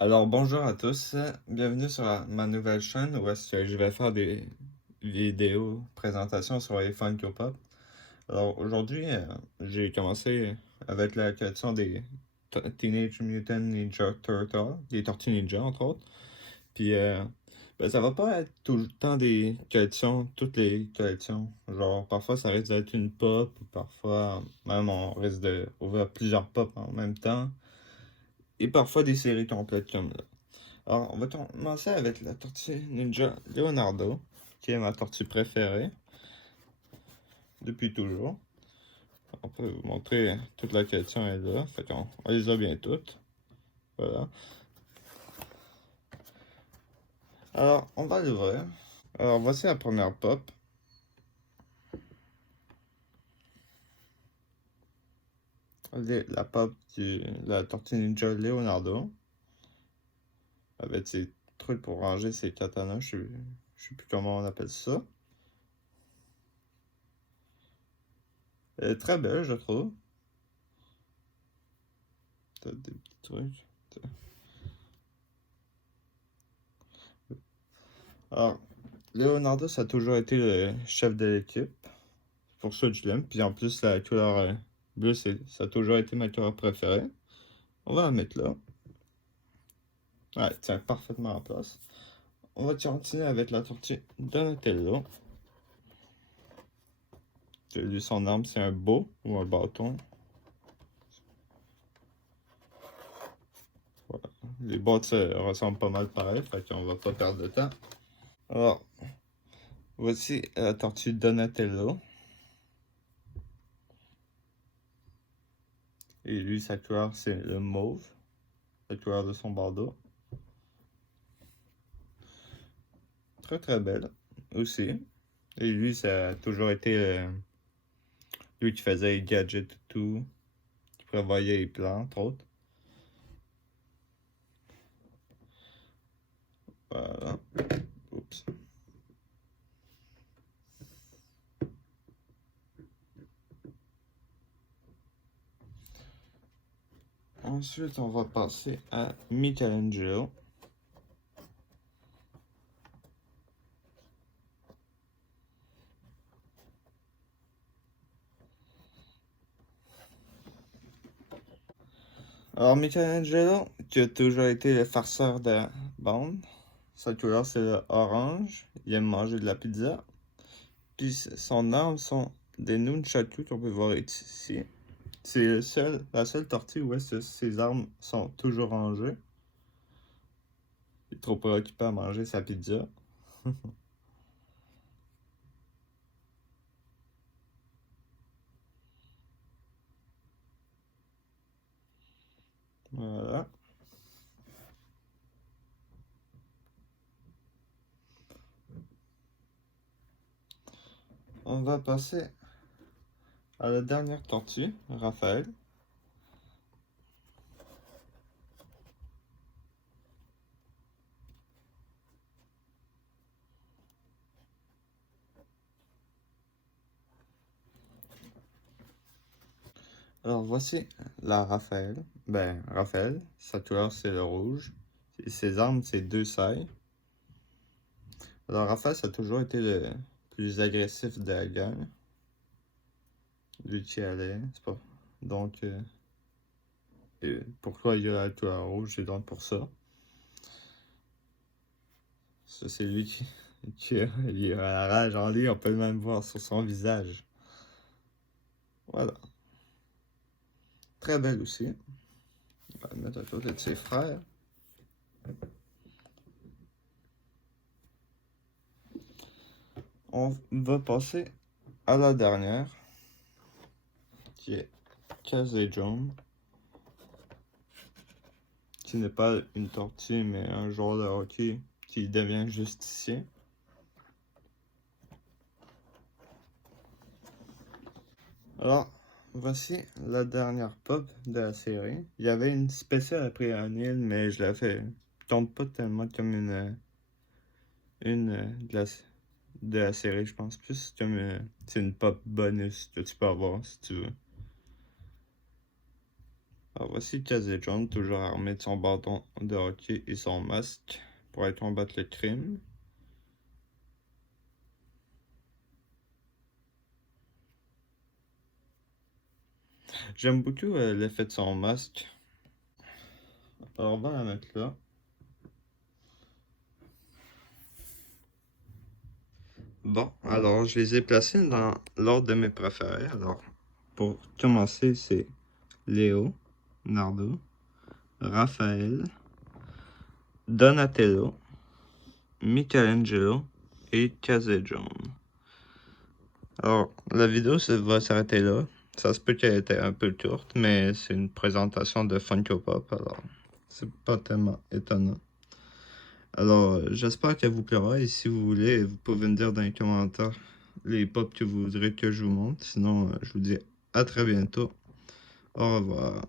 Alors bonjour à tous, bienvenue sur ma nouvelle chaîne où est-ce que je vais faire des vidéos, présentations sur les Funko Pop. Alors aujourd'hui, j'ai commencé avec la collection des Teenage Mutant Ninja Turtles, des Tortues Ninja entre autres. Puis ça va pas être tout le temps des collections, toutes les collections. Genre parfois ça risque d'être une pop, ou parfois même on risque d'ouvrir plusieurs pop en même temps. Et parfois des séries complètes comme là. Alors, on va commencer avec la tortue Ninja Leonardo, qui est ma tortue préférée depuis toujours. On peut vous montrer toute la collection est là, fait qu'on on les a bien toutes. Voilà. Alors, on va l'ouvrir. Alors, voici la première pop. La pop de la tortue Ninja Leonardo, avec ses trucs pour ranger ses katanas, je sais plus comment on appelle ça. Elle est très belle, je trouve. T'as des petits trucs. Alors, Leonardo, ça a toujours été le chef de l'équipe. Pour ça que je l'aime. Puis en plus, la couleur bleue, ça a toujours été ma couleur préférée. On va la mettre là. Ouais, tiens, parfaitement en place. On va continuer avec la tortue Donatello. Lui, son arme, c'est un beau ou un bâton. Voilà. Les boîtes ressemblent pas mal pareil, fait qu'on va pas perdre de temps. Alors, voici la tortue Donatello. Et lui, sa couleur, c'est le mauve. La couleur de son bandeau. Très très belle aussi. Et lui, ça a toujours été lui qui faisait les gadgets et tout, qui prévoyait les plans, entre autres. Voilà. Oups. Ensuite, on va passer à Michelangelo. Alors, Michelangelo, qui a toujours été le farceur de la bande. Sa couleur, c'est le orange. Il aime manger de la pizza. Puis son arme sont des nunchakus qu'on peut voir ici. C'est la seule tortue où est-ce que ses armes sont toujours rangées. Il est trop préoccupé à manger sa pizza. Voilà. On va passer à la dernière tortue, Raphaël. Alors voici la Raphaël. Ben, Raphaël, sa couleur c'est le rouge. Et ses armes c'est deux sailles. Alors Raphaël, ça a toujours été le plus agressif de la gang. Lui qui allait, c'est pas. Donc, pourquoi il a la couleur rouge? C'est donc pour ça. Ça, c'est lui il a la rage en lui, on peut le même voir sur son visage. Voilà. Très belle aussi. On va le mettre à côté de ses frères. On va passer à la dernière, qui est Casey Jones, qui n'est pas une tortue, mais un joueur de hockey qui devient justicier. Alors, voici la dernière pop de la série. Il y avait une spéciale après Anil, mais je la fais. Tombe pas tellement comme une de la série, je pense. Plus comme c'est une pop bonus que tu peux avoir si tu veux. Alors voici Casey Jones, toujours armé de son bâton de hockey et son masque pour aller combattre le crime. J'aime beaucoup l'effet de son masque. Alors on va la mettre là. Bon, alors je les ai placés dans l'ordre de mes préférés. Alors, pour commencer, c'est Léo, Nardo, Raphaël, Donatello, Michelangelo et Casey Jones. Alors, la vidéo va s'arrêter là. Ça se peut qu'elle était un peu courte, mais c'est une présentation de Funko Pop, alors c'est pas tellement étonnant. Alors, j'espère qu'elle vous plaira, et si vous voulez, vous pouvez me dire dans les commentaires les pops que vous voudrez que je vous montre. Sinon, je vous dis à très bientôt. Au revoir.